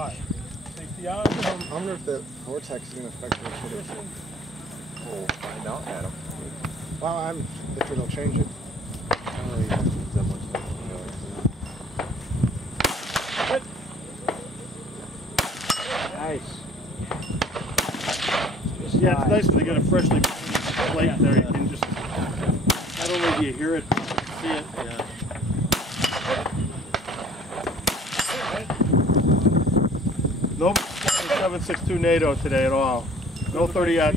high. Safety on. I wonder if the vortex is going to affect the shooting. We'll find out, Adam. Well, if it'll change it. I don't really have that much. Nice. Yeah, it's nice when they get a freshly plate there. You can just, not only do you hear it, see it. Yeah. No 7.62 NATO today at all. No 30 out.